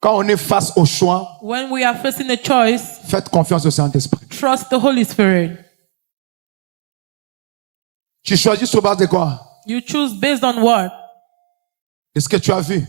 Quand on est face au choix, When we are facing a choice, faites confiance au Saint-Esprit. trust the Holy Spirit. Tu choisis sur base de quoi? You choose based on what? De ce que tu as vu.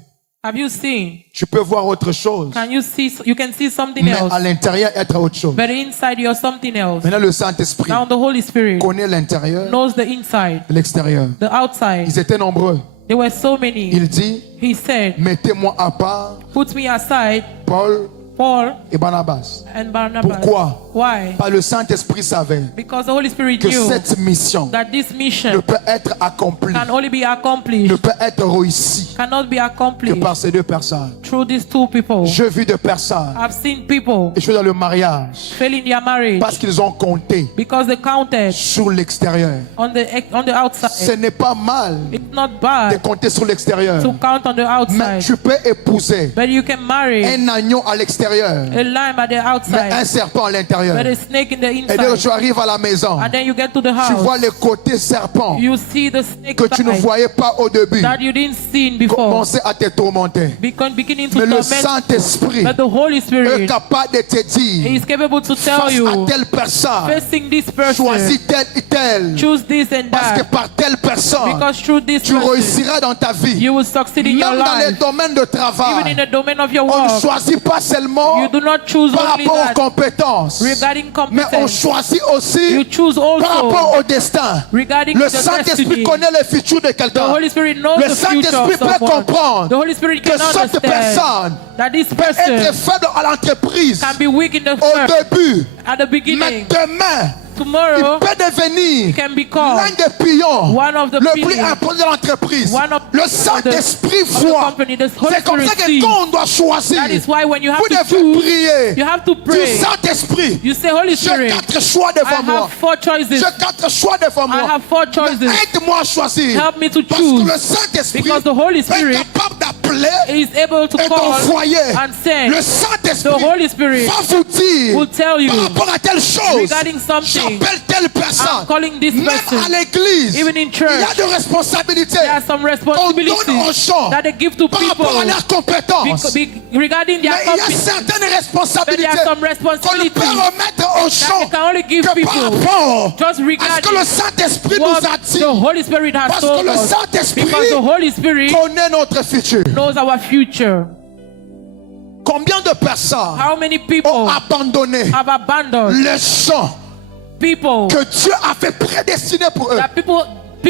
Have you seen? Tu peux voir autre chose, Can you see? You can see something mais else, à l'intérieur être autre chose. but inside you're something else. Maintenant, le Saint-Esprit Now the Holy Spirit connaît l'intérieur knows the inside, et l'extérieur. the outside. Ils étaient nombreux. There were so many. Il dit, He said, mettez-moi à part "Put me aside, Paul Paul et Barnabas. and Barnabas." Pourquoi? Why? Parce que le Saint-Esprit savait Because the Holy Spirit que knew cette mission that this ne mission peut être accomplie, can only be ne accomplished, peut être réussie cannot be que accomplished par ces deux personnes. through these two people. J'ai vu des personnes I've seen people échouer dans le mariage fail in their marriage parce qu'ils ont compté because they counted sur l'extérieur. on the Ce outside. n'est pas mal It's not de bad compter sur l'extérieur, to count on the mais outside, tu peux épouser but you can marry un agneau à l'extérieur, a lamb at the mais un outside, serpent à l'intérieur. but a snake in the Et dès que inside. tu arrives à la maison, And then you get to the tu vois house, les côtés serpents you see the snake que tu ne side voyais pas au début that you didn't see before, commencer à te tourmenter. beginning to Mais le torment. Saint-Esprit But the Holy est Spirit capable de te is dire, capable to tell face à you, telle personne, facing this person, choisis telle et telle. choose this and Parce que that, par telle personne, because through this tu person, réussiras dans ta vie. you will succeed in your Même dans les life. domaines de Even travail, in the domain of your on ne work, choisit pas seulement you do not choose par only rapport aux that compétences, regarding mais on competence. choisit You aussi choose par rapport also au destin. regarding Le the Saint-Esprit destiny. connaît le futur de The quelqu'un. Holy Spirit knows Le the future Saint-Esprit of peut someone. comprendre The Holy Spirit que can cette understand personne that this être person faible à l'entreprise can be weak in the au first, début, at the mais beginning. demain, il Tomorrow, peut devenir can be l'un called des pions one of the le plus pillars, important de l'entreprise. one of Le Saint-Esprit of the voit. company. The Holy C'est comme ça Spirit que sees. quand on doit choisir, That is why when you have vous to devez choose, prier. you have to Du pray. Saint-Esprit, You say, Holy j'ai Spirit, 4 choix I devant moi. have 4 choices. J'ai 4 choix devant I moi. have 4 Mais choices. aide-moi à choisir. Help me to Parce que choose. le Saint-Esprit Because the Holy est Spirit capable d'appeler is able to et call d'envoyer. and send. Le The Saint-Esprit Holy Spirit va vous dire will tell you par rapport à telle chose. regarding something. J'appelle telle personne. I'm calling this Même person. à l'église, Even in il y church, a des responsabilités there are some qu'on donne aux responsibilities gens that they give to par people rapport à leurs compétences. regarding their Mais il y a competence. certaines But responsabilités there are some qu'on ne responsibilities peut remettre aux that gens they can only give que par people rapport just à ce que regarding le Saint-Esprit nous what a dit. the Holy Spirit has Parce que told le us. Saint-Esprit Because the Holy Spirit connaît notre futur. knows our future. Combien de personnes How many ont people abandonné have abandoned les champs people que Dieu a fait prédestiner pour eux, that people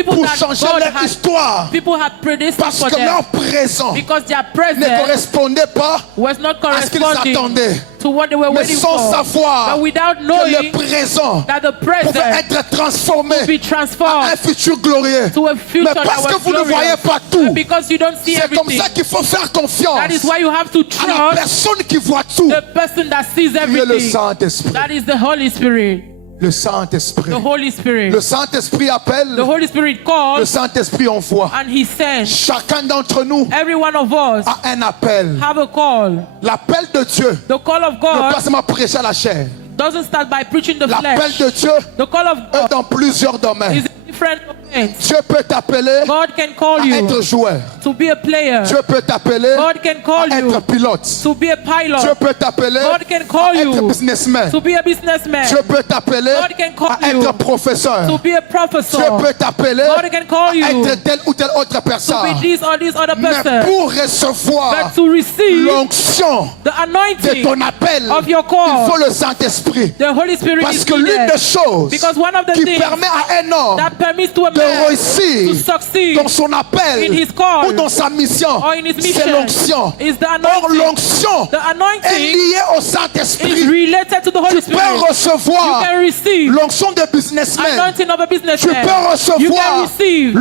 pour that changer God leur had histoire, people had predestined parce for que them leur présent because their ne present correspondait pas was not à ce qu'ils corresponding attendaient. to what they were Mais waiting sans for. savoir But without que le knowing présent that the pouvait present être transformé will be à un transformed futur glorieux. to a future Mais that parce que was vous ne voyez glorious. pas tout, But because you don't see c'est comme everything, ça qu'il faut faire confiance that is why you have to à la trust personne qui voit tout, the person that sees qui est le everything. Saint-Esprit. That is the Holy Spirit. Le Saint-Esprit. The Holy Spirit. Le Saint-Esprit appelle, The Holy Spirit le calls Saint-Esprit envoie. and He sends. Chacun d'entre nous Every one of us a un appel. have a call. L'appel de Dieu The call of ne pas God seulement prêcher à la chair. doesn't start by preaching the L'appel flesh. de Dieu The call of est God dans plusieurs is domaines. in different domains. Dieu peut t'appeler God can call à you être joueur. to be a player. Dieu peut t'appeler God can à call you être pilote. to be a Dieu pilot. peut t'appeler God can à call être you businessman. to be a businessman. Dieu peut t'appeler God can call à you être professeur. to be a Dieu professor. peut t'appeler God can call à you être telle ou telle autre to personne. be this or this other Mais person. pour recevoir But to receive l'onction the de anointing ton appel, of your il faut call, le Saint-Esprit. the Holy Spirit Parce is que l'une needed. des choses Because one of the qui things permet à un homme that permits to a de man to réussir succeed dans son appel in his call ou dans sa mission, or in his c'est mission l'onction. is the Or anointing. l'onction The est anointing liée au is Saint-Esprit. related to the Holy Tu Spirit. peux You recevoir can receive l'onction de businessman. anointing of a Tu businessman. peux You can recevoir receive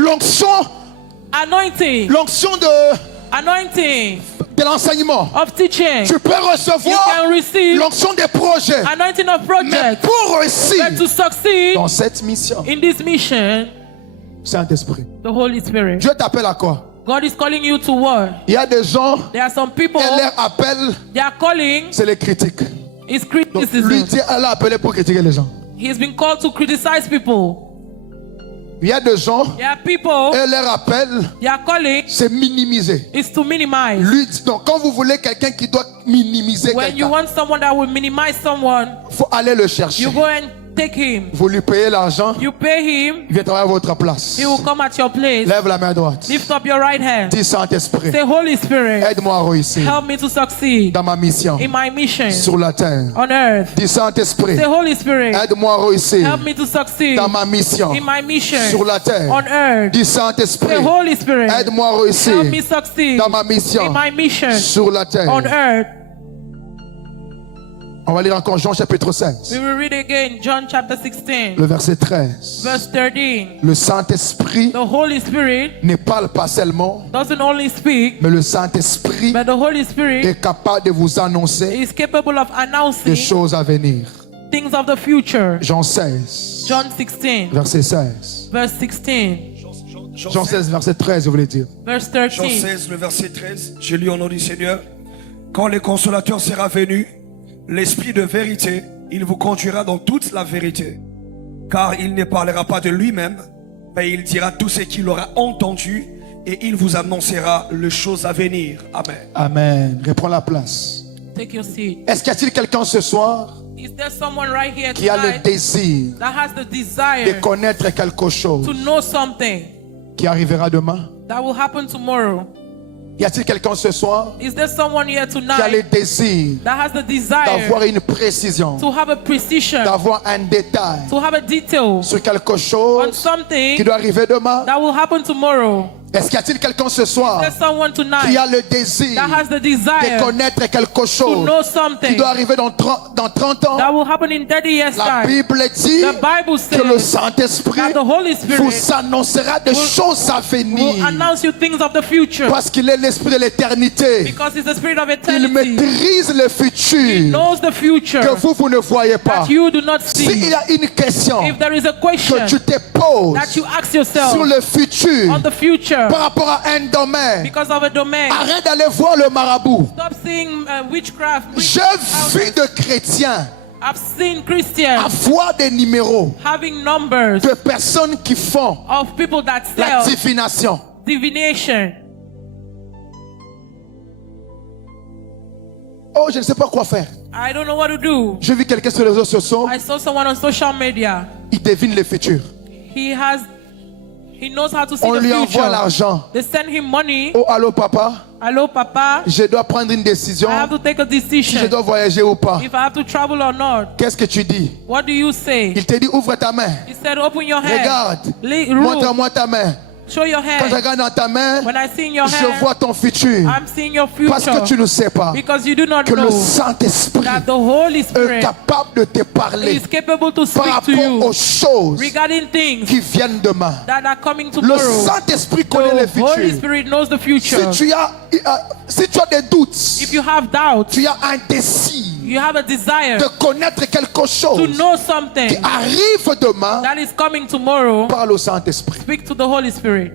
anointing l'onction de l'enseignement. of teaching. Tu peux You recevoir can receive l'onction des projets. anointing of Mais projects. pour réussir But to succeed dans cette mission, in this mission, Saint-Esprit, the Holy Spirit. Dieu t'appelle à quoi? God is calling you to what? Il y a des gens, There are some people, et leur appel, their calling c'est les critiques. is Donc lui, criticism. Dieu l'a appelé pour critiquer les gens. He's been called to criticize people. Il y a des gens, There are people, et leur appel, their calling c'est minimiser. is to minimize. Lui, donc, quand vous voulez quelqu'un qui doit minimiser When you quelqu'un, want someone that will minimize someone, il faut aller le chercher. you go and take him. Vous lui payez l'argent, You pay him, il vient travailler à votre place. he will come at your place. Lève la main droite. Lift up your right hand. Dis Saint-Esprit, Say, Holy Spirit, aide-moi à réussir help me to succeed dans ma mission in my mission sur la terre. on earth. Dis Saint-Esprit, Say, Holy Spirit, aide-moi à réussir help me to succeed dans ma mission in my mission sur la terre. on earth. Dis Saint-Esprit, Say, Holy Spirit, aide-moi à réussir help me succeed dans ma mission in my mission sur la terre. on earth. On va lire encore Jean chapitre 16, We will read again John chapter 16, le verset 13. verse 13. Le Saint-Esprit The Holy Spirit ne parle pas seulement, doesn't only speak, mais le Saint-Esprit but the Holy Spirit est capable de vous annoncer is capable of des announcing choses à venir. things of the future. Jean 16, John 16, verset 16. verse 16, Jean 16, verset 13, je voulais dire. verse Jean 13. 16, le verset 13, je lis au nom du Seigneur. Quand le consolateur sera venu, l'Esprit de vérité, il vous conduira dans toute la vérité. Car il ne parlera pas de lui-même, mais il dira tout ce qu'il aura entendu et il vous annoncera les choses à venir. Amen. Amen. Reprends la place. Take your seat. Est-ce qu'il y a-t-il quelqu'un ce soir Is there someone right here qui a le tonight désir that has the de desire connaître quelque chose to know something qui arrivera demain? that will happen tomorrow? Y a-t-il quelqu'un ce soir Is there someone here qui a le tonight désir that has the desire d'avoir une précision, to have a precision, d'avoir un détail to have a detail sur quelque on chose qui something doit arriver demain? that will happen tomorrow? Est-ce qu'il y a-t-il quelqu'un ce soir There's someone qui tonight a le désir that has the de desire connaître quelque to chose know qui something doit arriver dans 30 ans? that will happen in 30 years La time. Bible dit The Bible que le says Saint-Esprit that the Holy vous Spirit annoncera des choses à will venir. announce you things of the future Parce qu'il est l'Esprit de l'éternité. because it's the Spirit of Il eternity. maîtrise le He futur knows the future que vous ne voyez pas. that you do not S'il see. y a une question If there is a question que tu te poses that you ask yourself sur le futur on the future par rapport à un domaine, because of a domain, arrête d'aller voir le marabout. stop seeing witchcraft. J'ai vu de chrétiens I've seen Christians avoir des numéros having numbers de personnes qui font of people that la sell divination. divination. Oh, je ne sais pas quoi faire. I don't know what to do. J'ai vu quelqu'un sur les réseaux sociaux, I saw someone on social media. il devine le futur. He knows how to see On the lui envoie future. l'argent. They send him money. Oh, allô papa, Hello, Papa. je dois prendre une décision I have to take a si je decision dois voyager ou pas. if I have to travel or not. Qu'est-ce que tu dis? What do you say? Il te dit ouvre ta main. He said, open your hand. Regarde, Look, montre-moi ta main. show your Quand je hand. regarde dans ta main, When I see in your je hand, vois ton futur. I'm seeing your Parce que tu future. ne sais pas Because you do not que le know Saint-Esprit that the Holy est Spirit capable de te parler is capable to par speak to rapport you aux choses regarding things qui viennent demain. that are coming Le tomorrow. Saint-Esprit connaît le The Holy futur. Spirit knows the future. Si tu as des doutes, If you have doubts, tu as un désir you have a desire de connaître quelque to chose know qui something arrive demain, that is coming tomorrow, parle au Saint-Esprit. speak to the Holy Spirit.